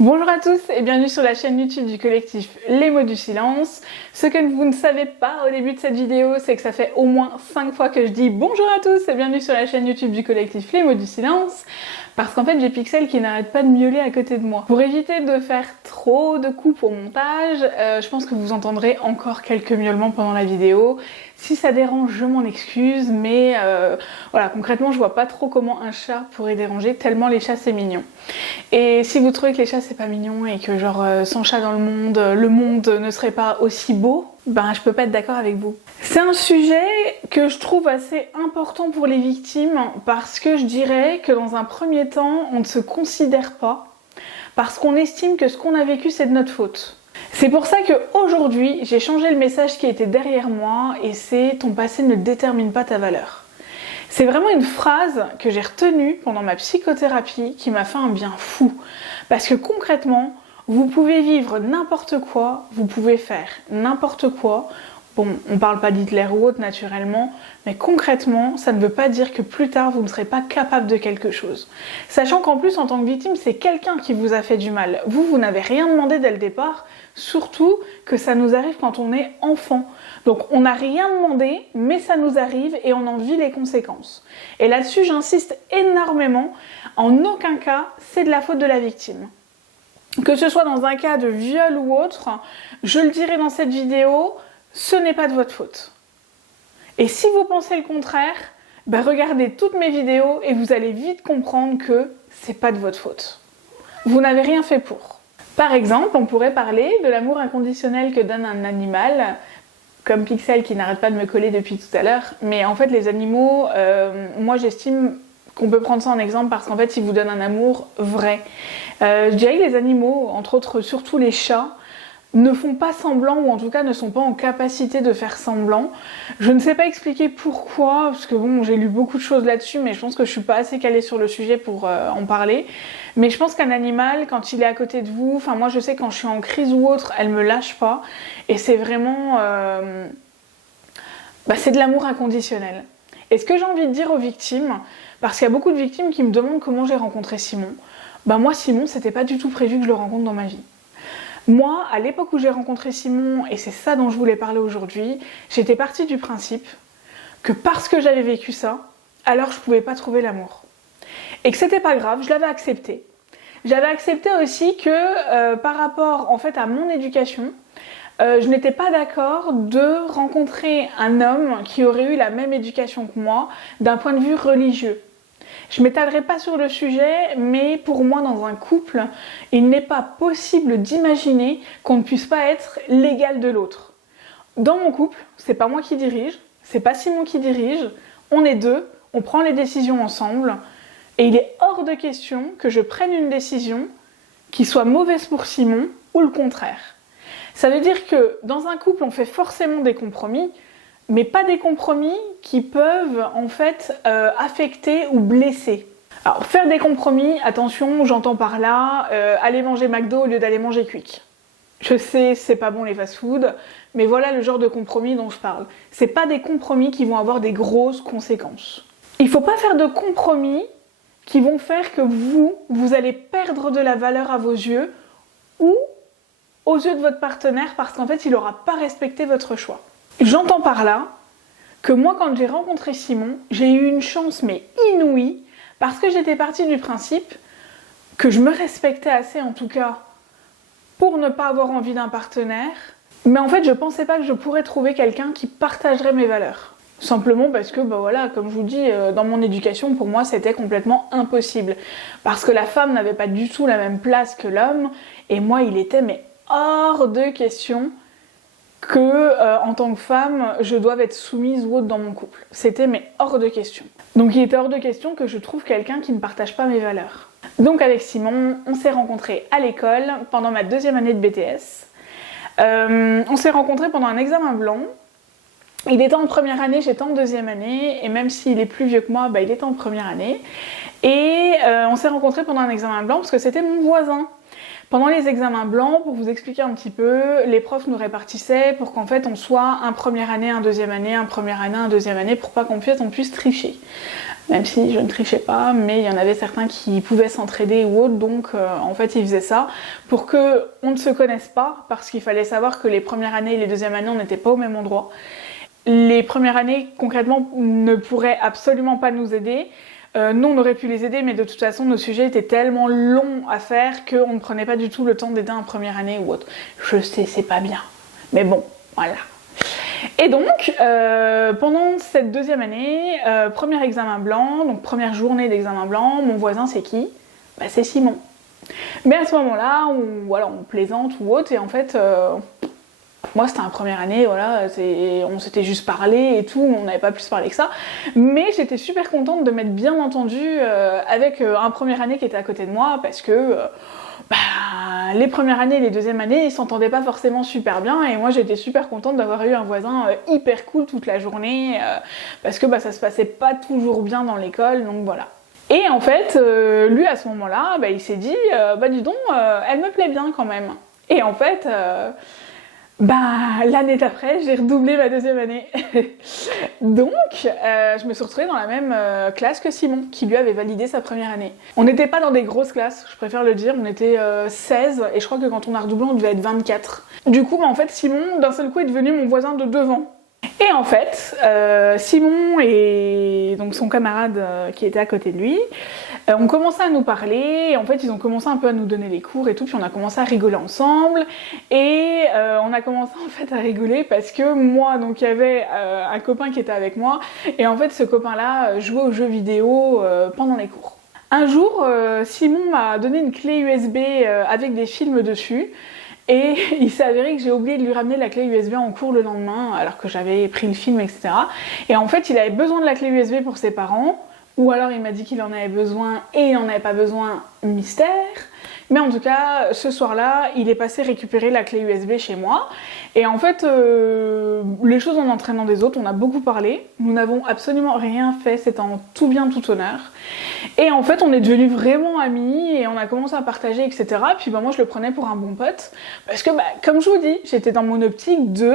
Bonjour à tous et bienvenue sur la chaîne YouTube du collectif Les Mots du Silence. Ce que vous ne savez pas au début de cette vidéo, c'est que ça fait au moins 5 fois que je dis bonjour à tous et bienvenue sur la chaîne YouTube du collectif Les Mots du Silence. Parce qu'en fait j'ai Pixel qui n'arrête pas de miauler à côté de moi. Pour éviter de faire trop de coupes au montage, je pense que vous entendrez encore quelques miaulements pendant la vidéo. Si ça dérange, je m'en excuse, mais voilà, concrètement je vois pas trop comment un chat pourrait déranger, tellement les chats c'est mignon. Et si vous trouvez que les chats c'est pas mignon et que genre sans chat dans le monde ne serait pas aussi beau, ben je peux pas être d'accord avec vous. C'est un sujet que je trouve assez important pour les victimes parce que je dirais que dans un premier temps, on ne se considère pas parce qu'on estime que ce qu'on a vécu c'est de notre faute. C'est pour ça qu'aujourd'hui, j'ai changé le message qui était derrière moi et c'est « ton passé ne détermine pas ta valeur ». C'est vraiment une phrase que j'ai retenue pendant ma psychothérapie qui m'a fait un bien fou. Parce que concrètement, vous pouvez vivre n'importe quoi, vous pouvez faire n'importe quoi. Bon, on parle pas d'Hitler ou autre naturellement, mais concrètement, ça ne veut pas dire que plus tard vous ne serez pas capable de quelque chose. Sachant qu'en plus, en tant que victime, c'est quelqu'un qui vous a fait du mal. Vous n'avez rien demandé dès le départ, surtout que ça nous arrive quand on est enfant. Donc on n'a rien demandé, mais ça nous arrive et on en vit les conséquences. Et là-dessus, j'insiste énormément, en aucun cas, c'est de la faute de la victime. Que ce soit dans un cas de viol ou autre, je le dirai dans cette vidéo, ce n'est pas de votre faute. Et si vous pensez le contraire, ben regardez toutes mes vidéos et vous allez vite comprendre que c'est pas de votre faute. Vous n'avez rien fait pour. Par exemple, on pourrait parler de l'amour inconditionnel que donne un animal, comme Pixel qui n'arrête pas de me coller depuis tout à l'heure, mais en fait les animaux, moi j'estime qu'on peut prendre ça en exemple parce qu'en fait ils vous donnent un amour vrai. Je dirais que les animaux, entre autres surtout les chats, ne font pas semblant ou en tout cas ne sont pas en capacité de faire semblant. Je ne sais pas expliquer pourquoi, parce que bon, j'ai lu beaucoup de choses là-dessus, mais je pense que je suis pas assez calée sur le sujet pour en parler. Mais je pense qu'un animal, quand il est à côté de vous, enfin moi je sais quand je suis en crise ou autre, elle me lâche pas. Et c'est vraiment... c'est de l'amour inconditionnel. Et ce que j'ai envie de dire aux victimes, parce qu'il y a beaucoup de victimes qui me demandent comment j'ai rencontré Simon, moi Simon, c'était pas du tout prévu que je le rencontre dans ma vie. Moi, à l'époque où j'ai rencontré Simon, et c'est ça dont je voulais parler aujourd'hui, j'étais partie du principe que parce que j'avais vécu ça, alors je pouvais pas trouver l'amour. Et que c'était pas grave, je l'avais accepté. J'avais accepté aussi que par rapport en fait à mon éducation, je n'étais pas d'accord de rencontrer un homme qui aurait eu la même éducation que moi d'un point de vue religieux. Je ne m'étalerai pas sur le sujet, mais pour moi, dans un couple, il n'est pas possible d'imaginer qu'on ne puisse pas être l'égal de l'autre. Dans mon couple, c'est pas moi qui dirige, c'est pas Simon qui dirige, on est deux, on prend les décisions ensemble, et il est hors de question que je prenne une décision qui soit mauvaise pour Simon ou le contraire. Ça veut dire que dans un couple, on fait forcément des compromis, mais pas des compromis qui peuvent en fait affecter ou blesser. Alors faire des compromis, attention, j'entends par là, aller manger McDo au lieu d'aller manger Quick. Je sais, c'est pas bon les fast-food, mais voilà le genre de compromis dont je parle. C'est pas des compromis qui vont avoir des grosses conséquences. Il faut pas faire de compromis qui vont faire que vous allez perdre de la valeur à vos yeux ou aux yeux de votre partenaire parce qu'en fait il n'aura pas respecté votre choix. J'entends par là que moi, quand j'ai rencontré Simon, j'ai eu une chance mais inouïe parce que j'étais partie du principe que je me respectais assez en tout cas pour ne pas avoir envie d'un partenaire, mais en fait je pensais pas que je pourrais trouver quelqu'un qui partagerait mes valeurs. Simplement parce que, voilà, comme je vous dis, dans mon éducation, pour moi, c'était complètement impossible. Parce que la femme n'avait pas du tout la même place que l'homme, et moi, il était mais hors de question que en tant que femme, je doive être soumise ou autre dans mon couple. C'était mais hors de question. Donc il était hors de question que je trouve quelqu'un qui ne partage pas mes valeurs. Donc avec Simon, on s'est rencontrés à l'école pendant ma 2e année de BTS. On s'est rencontrés pendant un examen blanc. Il était en première année, j'étais en 2e année, et même s'il est plus vieux que moi, il était en première année. Et on s'est rencontrés pendant un examen blanc parce que c'était mon voisin. Pendant les examens blancs, pour vous expliquer un petit peu, les profs nous répartissaient pour qu'en fait on soit un première année, un 2e année, un première année, un 2e année, pour pas qu'on puisse tricher. même si je ne trichais pas, mais il y en avait certains qui pouvaient s'entraider ou autre, donc en fait ils faisaient ça pour qu'on ne se connaisse pas, parce qu'il fallait savoir que les premières années et les deuxièmes années on n'était pas au même endroit. Les premières années concrètement ne pourraient absolument pas nous aider. Nous on aurait pu les aider, mais de toute façon nos sujets étaient tellement longs à faire qu'on ne prenait pas du tout le temps d'aider en première année ou autre. Je sais, c'est pas bien, mais bon, voilà. Et donc, pendant cette deuxième année, premier examen blanc, donc première journée d'examen blanc, mon voisin c'est qui ? Bah, c'est Simon. Mais à ce moment-là, on plaisante ou autre, et en fait, moi c'était en première année, voilà, on s'était juste parlé et tout, on n'avait pas plus parlé que ça, mais j'étais super contente de m'être bien entendue avec un première année qui était à côté de moi, parce que les premières années et les deuxièmes années, ils s'entendaient pas forcément super bien, et moi j'étais super contente d'avoir eu un voisin hyper cool toute la journée, parce que ça se passait pas toujours bien dans l'école, donc voilà. Et en fait, lui à ce moment-là, il s'est dit, dis donc, elle me plaît bien quand même. Et en fait, l'année d'après, j'ai redoublé ma deuxième année. Donc, je me suis retrouvée dans la même classe que Simon, qui lui avait validé sa première année. On n'était pas dans des grosses classes, je préfère le dire, on était 16, et je crois que quand on a redoublé, on devait être 24. Du coup, en fait, Simon, d'un seul coup, est devenu mon voisin de devant. Et en fait, Simon et donc son camarade qui était à côté de lui ont commencé à nous parler, et en fait ils ont commencé un peu à nous donner les cours et tout, puis on a commencé à rigoler ensemble, et on a commencé en fait à rigoler parce que moi, donc il y avait un copain qui était avec moi, et en fait ce copain-là jouait aux jeux vidéo pendant les cours. Un jour, Simon m'a donné une clé USB avec des films dessus, et il s'est avéré que j'ai oublié de lui ramener la clé USB en cours le lendemain, alors que j'avais pris le film, etc. Et en fait, il avait besoin de la clé USB pour ses parents, ou alors il m'a dit qu'il en avait besoin et il n'en avait pas besoin, mystère. Mais en tout cas, ce soir-là, il est passé récupérer la clé USB chez moi. Et en fait, les choses en entraînant des autres, on a beaucoup parlé. Nous n'avons absolument rien fait, c'était en tout bien, tout honneur. Et en fait, on est devenus vraiment amis et on a commencé à partager, etc. Puis moi, je le prenais pour un bon pote. Parce que, comme je vous dis, j'étais dans mon optique de...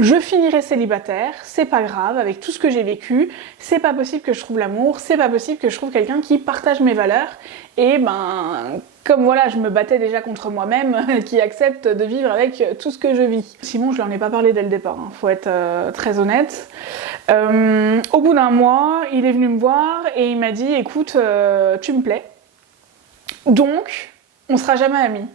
Je finirai célibataire, c'est pas grave, avec tout ce que j'ai vécu, c'est pas possible que je trouve l'amour, c'est pas possible que je trouve quelqu'un qui partage mes valeurs, et comme voilà, je me battais déjà contre moi-même, qui accepte de vivre avec tout ce que je vis. Simon, je lui en ai pas parlé dès le départ, faut être très honnête. Au bout d'un mois, il est venu me voir et il m'a dit, écoute, tu me plais, donc on sera jamais amis.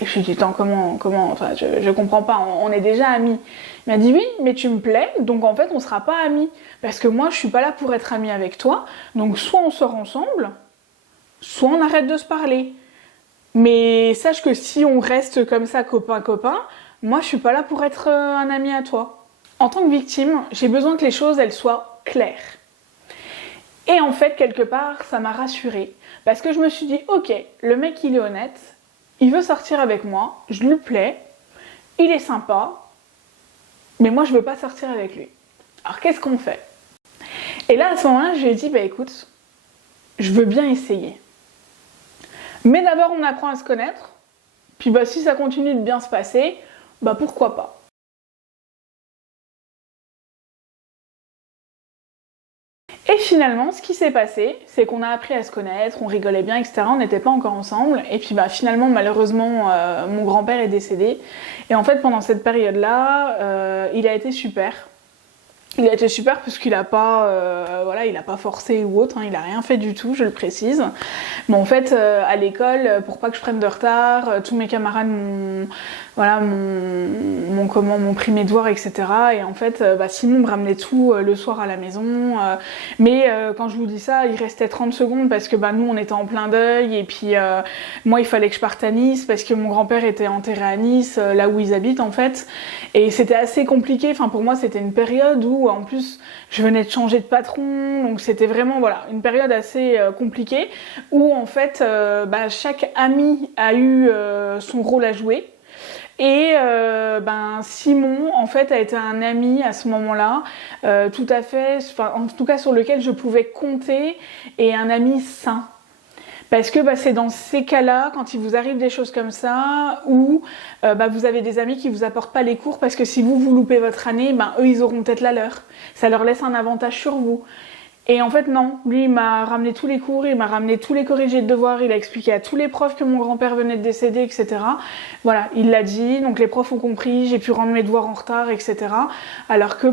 Et je lui ai dit, attends, comment, enfin, je comprends pas, on est déjà amis. Il m'a dit, oui, mais tu me plais, donc en fait, on sera pas amis. Parce que moi, je suis pas là pour être amie avec toi, donc soit on sort ensemble, soit on arrête de se parler. Mais sache que si on reste comme ça, copain-copain, moi, je suis pas là pour être un ami à toi. En tant que victime, j'ai besoin que les choses, elles soient claires. Et en fait, quelque part, ça m'a rassurée. Parce que je me suis dit, ok, le mec, il est honnête, il veut sortir avec moi, je lui plais, il est sympa, mais moi je veux pas sortir avec lui. Alors qu'est-ce qu'on fait ? Et là à ce moment-là, je lui ai dit, écoute, je veux bien essayer. Mais d'abord on apprend à se connaître, puis si ça continue de bien se passer, pourquoi pas. Et finalement, ce qui s'est passé, c'est qu'on a appris à se connaître, on rigolait bien, etc. On n'était pas encore ensemble. Et puis finalement, malheureusement, mon grand-père est décédé. Et en fait, pendant cette période-là, il a été super. Il a été super parce qu'il n'a pas, il a pas forcé ou autre, il n'a rien fait du tout, je le précise. Mais en fait, à l'école, pour pas que je prenne de retard, tous mes camarades m'ont pris mes devoirs, etc. Et en fait, Simon me ramenait tout le soir à la maison. Mais quand je vous dis ça, il restait 30 secondes parce que nous, on était en plein deuil. Et puis, moi, il fallait que je parte à Nice parce que mon grand-père était enterré à Nice, là où ils habitent, en fait. Et c'était assez compliqué. Enfin, pour moi, c'était une période où, en plus, je venais de changer de patron. Donc, c'était vraiment, une période assez compliquée où, en fait, chaque ami a eu son rôle à jouer. Et Simon, en fait, a été un ami à ce moment-là, tout à fait, en tout cas sur lequel je pouvais compter, et un ami sain. Parce que c'est dans ces cas-là, quand il vous arrive des choses comme ça, où vous avez des amis qui vous apportent pas les cours, parce que si vous loupez votre année, eux ils auront peut-être la leur. Ça leur laisse un avantage sur vous. Et en fait non, lui il m'a ramené tous les cours, il m'a ramené tous les corrigés de devoirs, il a expliqué à tous les profs que mon grand-père venait de décéder, etc. Voilà, il l'a dit, donc les profs ont compris, j'ai pu rendre mes devoirs en retard, etc. Alors que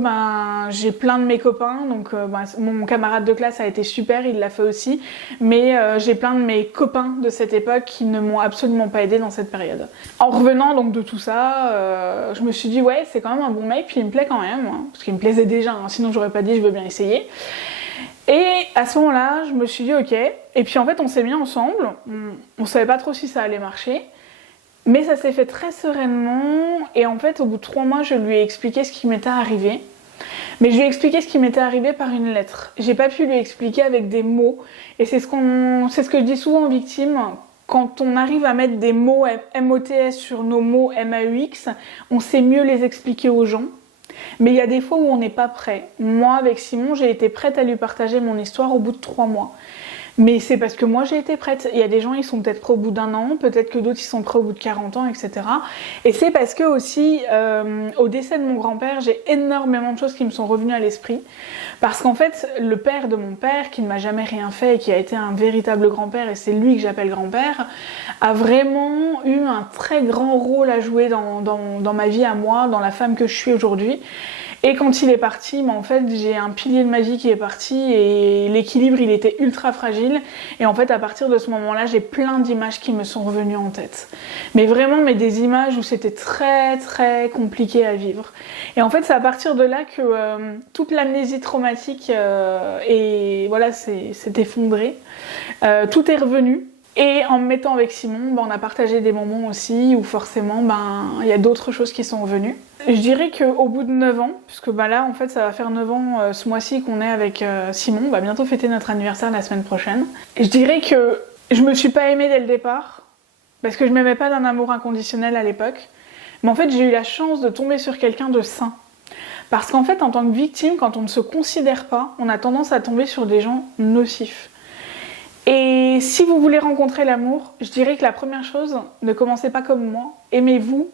j'ai plein de mes copains, donc mon camarade de classe a été super, il l'a fait aussi, mais j'ai plein de mes copains de cette époque qui ne m'ont absolument pas aidé dans cette période. En revenant donc de tout ça, je me suis dit ouais c'est quand même un bon mec, puis il me plaît quand même, hein, parce qu'il me plaisait déjà, hein, sinon j'aurais pas dit je veux bien essayer. Et à ce moment-là, je me suis dit ok, et puis en fait on s'est mis ensemble, on savait pas trop si ça allait marcher, mais ça s'est fait très sereinement, et en fait au bout de 3 mois je lui ai expliqué ce qui m'était arrivé, mais je lui ai expliqué ce qui m'était arrivé par une lettre. J'ai pas pu lui expliquer avec des mots, et c'est ce que je dis souvent aux victimes, quand on arrive à mettre des mots MOTS sur nos mots MAUX, on sait mieux les expliquer aux gens. Mais il y a des fois où on n'est pas prêt. Moi, avec Simon, j'ai été prête à lui partager mon histoire au bout de 3 mois. Mais c'est parce que moi j'ai été prête. Il y a des gens, ils sont peut-être prêts au bout d'1 an, peut-être que d'autres ils sont prêts au bout de 40 ans, etc. Et c'est parce que aussi, au décès de mon grand-père, j'ai énormément de choses qui me sont revenues à l'esprit. Parce qu'en fait, le père de mon père, qui ne m'a jamais rien fait et qui a été un véritable grand-père, et c'est lui que j'appelle grand-père, a vraiment eu un très grand rôle à jouer dans ma vie à moi, dans la femme que je suis aujourd'hui. Et quand il est parti, en fait, j'ai un pilier de ma vie qui est parti et l'équilibre, il était ultra fragile. Et en fait, à partir de ce moment-là, j'ai plein d'images qui me sont revenues en tête. Mais vraiment, des images où c'était très, très compliqué à vivre. Et en fait, c'est à partir de là que toute l'amnésie traumatique s'est effondrée. Tout est revenu. Et en me mettant avec Simon, on a partagé des moments aussi où forcément, il y a d'autres choses qui sont revenues. Je dirais qu'au bout de 9 ans, puisque là, en fait, ça va faire 9 ans ce mois-ci qu'on est avec Simon, on va bientôt fêter notre anniversaire la semaine prochaine. Je dirais que je me suis pas aimée dès le départ, parce que je m'aimais pas d'un amour inconditionnel à l'époque. Mais en fait, j'ai eu la chance de tomber sur quelqu'un de sain. Parce qu'en fait, en tant que victime, quand on ne se considère pas, on a tendance à tomber sur des gens nocifs. Et si vous voulez rencontrer l'amour, je dirais que la première chose, ne commencez pas comme moi, aimez-vous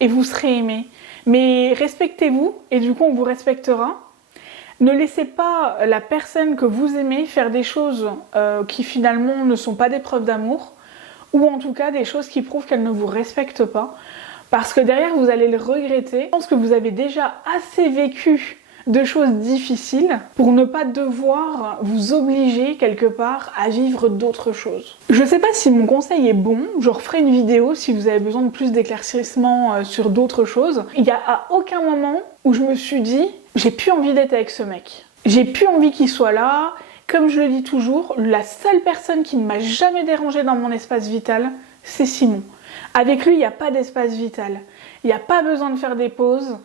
et vous serez aimé. Mais respectez-vous et du coup on vous respectera. Ne laissez pas la personne que vous aimez faire des choses qui finalement ne sont pas des preuves d'amour, ou en tout cas des choses qui prouvent qu'elle ne vous respecte pas, parce que derrière vous allez le regretter. Je pense que vous avez déjà assez vécu de choses difficiles pour ne pas devoir vous obliger quelque part à vivre d'autres choses. Je sais pas si mon conseil est bon, je referai une vidéo si vous avez besoin de plus d'éclaircissements sur d'autres choses. Il y a à aucun moment où je me suis dit j'ai plus envie d'être avec ce mec. J'ai plus envie qu'il soit là. Comme je le dis toujours, la seule personne qui ne m'a jamais dérangée dans mon espace vital, c'est Simon. Avec lui, il n'y a pas d'espace vital. Il n'y a pas besoin de faire des pauses.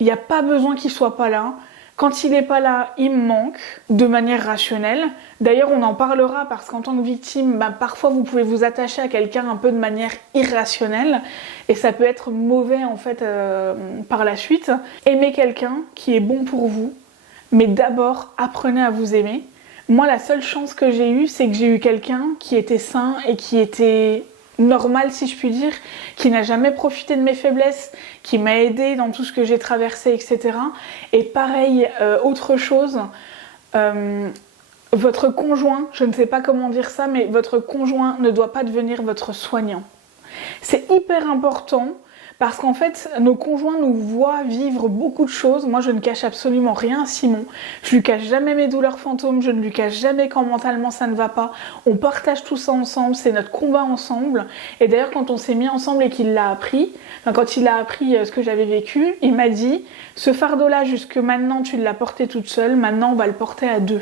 Il n'y a pas besoin qu'il soit pas là. Quand il n'est pas là, il me manque de manière rationnelle. D'ailleurs, on en parlera parce qu'en tant que victime, parfois vous pouvez vous attacher à quelqu'un un peu de manière irrationnelle et ça peut être mauvais en fait par la suite. Aimez quelqu'un qui est bon pour vous, mais d'abord apprenez à vous aimer. Moi, la seule chance que j'ai eue, c'est que j'ai eu quelqu'un qui était sain et qui était normal si je puis dire, qui n'a jamais profité de mes faiblesses, qui m'a aidée dans tout ce que j'ai traversé, etc. Et pareil, autre chose, votre conjoint, je ne sais pas comment dire ça, mais votre conjoint ne doit pas devenir votre soignant. C'est hyper important. Parce qu'en fait, nos conjoints nous voient vivre beaucoup de choses. Moi, je ne cache absolument rien à Simon. Je lui cache jamais mes douleurs fantômes, je ne lui cache jamais quand mentalement ça ne va pas. On partage tout ça ensemble, c'est notre combat ensemble. Et d'ailleurs, quand on s'est mis ensemble et qu'il l'a appris, quand il a appris ce que j'avais vécu, il m'a dit « Ce fardeau-là, jusque maintenant, tu l'as porté toute seule, maintenant on va le porter à 2.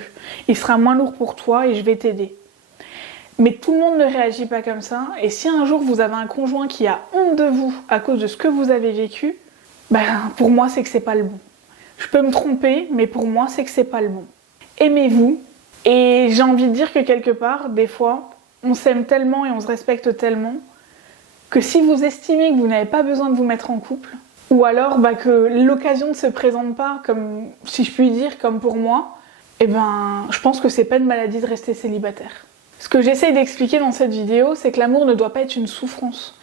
Il sera moins lourd pour toi et je vais t'aider. » Mais tout le monde ne réagit pas comme ça, et si un jour vous avez un conjoint qui a honte de vous à cause de ce que vous avez vécu, pour moi c'est que c'est pas le bon. Je peux me tromper, mais pour moi c'est que c'est pas le bon. Aimez-vous, et j'ai envie de dire que quelque part, des fois, on s'aime tellement et on se respecte tellement, que si vous estimez que vous n'avez pas besoin de vous mettre en couple, ou alors que l'occasion ne se présente pas, comme si je puis dire, comme pour moi, je pense que c'est pas une maladie de rester célibataire. Ce que j'essaye d'expliquer dans cette vidéo, c'est que l'amour ne doit pas être une souffrance.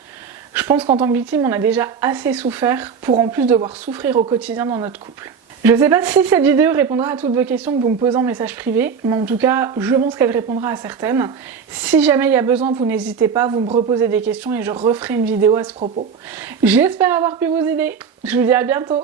Je pense qu'en tant que victime, on a déjà assez souffert pour en plus devoir souffrir au quotidien dans notre couple. Je sais pas si cette vidéo répondra à toutes vos questions que vous me posez en message privé, mais en tout cas, je pense qu'elle répondra à certaines. Si jamais il y a besoin, vous n'hésitez pas, vous me reposez des questions et je referai une vidéo à ce propos. J'espère avoir pu vous aider. Je vous dis à bientôt.